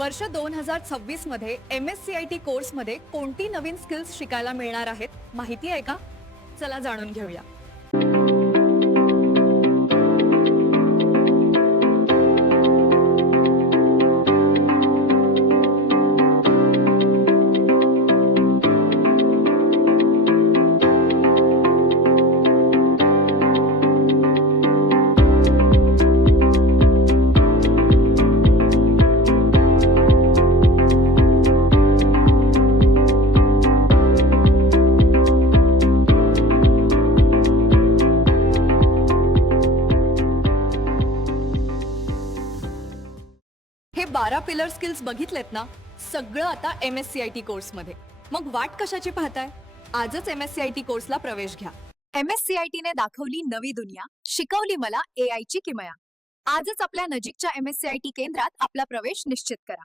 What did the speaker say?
वर्ष 2026 मध्ये MSCIT कोर्समध्ये कोणती नवीन स्किल्स शिकायला मिळणार आहेत माहिती आहे का? चला जाणून घेऊया. हे 12 पिलर स्किल्स बघितलेत ना, सगळं आता MSCIT कोर्समध्ये. मग वाट कशाची पाहताय? आजच MSCIT कोर्सला प्रवेश घ्या. MSCIT ने दाखवली नवी दुनिया, शिकवली मला AI ची किमया. आजच आपल्या नजीकच्या MSCIT केंद्रात आपला प्रवेश निश्चित करा.